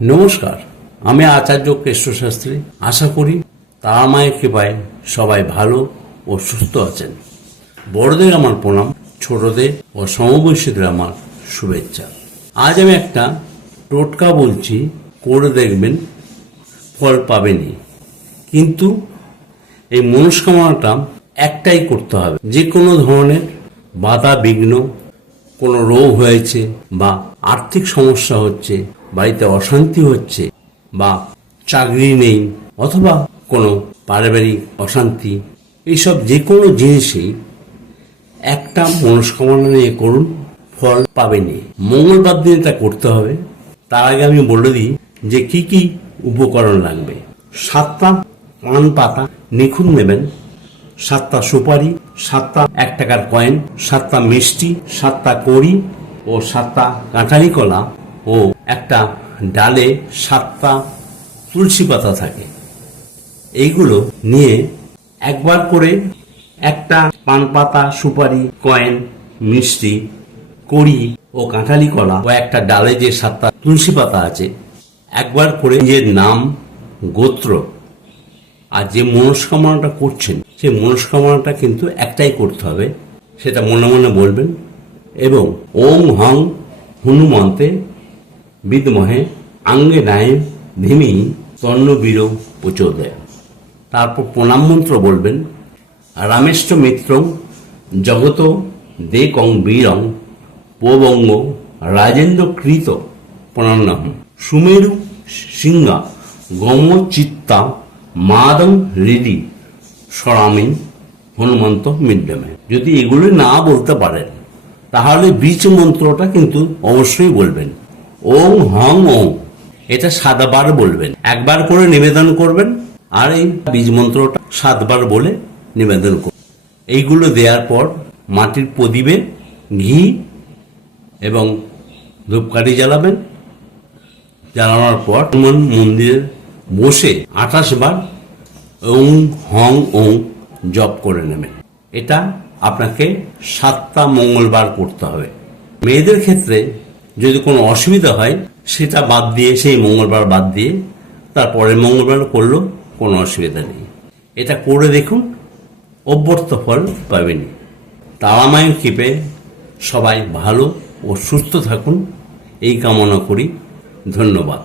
নমস্কার, আমি আচার্য কেশব শাস্ত্রী। আশা করি তারা মায়ের কৃপায় সবাই ভালো ও সুস্থ আছেন। বড়দের আমার প্রণাম, ছোটদের ও সমবয়সীদের আমার শুভেচ্ছা। আজ আমি একটা টোটকা বলছি, করে দেখবেন, ফল পাবেনই। কিন্তু এই মনস্কামনাটা একটাই করতে হবে। যে কোনো ধরনের বাধা বিঘ্ন, কোনো রোগ হয়েছে বা আর্থিক সমস্যা হচ্ছে, বাড়িতে অশান্তি হচ্ছে বা চাকরি নেই অথবা কোনো পারিবারিক অশান্তি, এইসব যে কোনো জিনিসই একটা মনস্কামনা নিয়ে করুন, ফল পাবেনই। মঙ্গলবার দিন এটা করতে হবে। তার আগে আমি বলে দিই যে কি কি উপকরণ লাগবে। 7টা পান পাতা নিখুঁত নেবেন, 7টা সুপারি, 7টা 1 টাকার কয়েন, 7টা মিষ্টি, 7টা কড়ি ও 7টা কাঁঠালি কলা ও একটা ডালে 7টা তুলসী পাতা থাকে। এইগুলো নিয়ে একবার করে একটা পান পাতা, সুপারি, কয়েন, মিষ্টি, কড়ি ও কাঁঠালি কলা ও একটা ডালে যে 7টা তুলসী পাতা আছে, একবার করে নিজের নাম, গোত্র আর যে মনস্কামনাটা করছেন সেই মনস্কামনাটা কিন্তু একটাই করতে হবে, সেটা মনে মনে বলবেন এবং ওং হং হনুমন্তে বিদ্মহে আঙ্গনায় ধীমহি তন্নো বীর প্রচোদয়াৎ। তারপর প্রণাম মন্ত্র বলবেন, রামেষ্ট মিত্রং জগত দেকং বীরং পবঙ্গ রাজেন্দ্র কৃত প্রণাম সুমেরু সিংহা গম চিত্তা মাদং হৃদি স্বরামী হনুমন্ত মিড্ডমে। যদি এগুলো না বলতে পারেন তাহলে বীজ মন্ত্রটা কিন্তু অবশ্যই বলবেন, ওং হং ওং। এটা 7 বার বলবেন, একবার করে নিবেদন করবেন আর এই বীজ মন্ত্রটা 7 বার বলে নিবেদন করবেন। এইগুলো দেওয়ার পর মাটির প্রদীপে ঘি এবং ধূপকাঠি জ্বালাবেন। জ্বালানোর পর মন্দিরে বসে 28 বার ওং হং ওং জপ করে নেবেন। এটা আপনাকে 7টা মঙ্গলবার করতে হবে। মেয়েদের ক্ষেত্রে যদি কোনো অসুবিধা হয় সেটা বাদ দিয়ে, সেই মঙ্গলবার বাদ দিয়ে তারপরের মঙ্গলবার করলেও কোনো অসুবিধা নেই। এটা করে দেখুন, অভ্যর্থ ফল পাবেন। তারা মায়ের কৃপে সবাই ভালো ও সুস্থ থাকুন এই কামনা করি। ধন্যবাদ।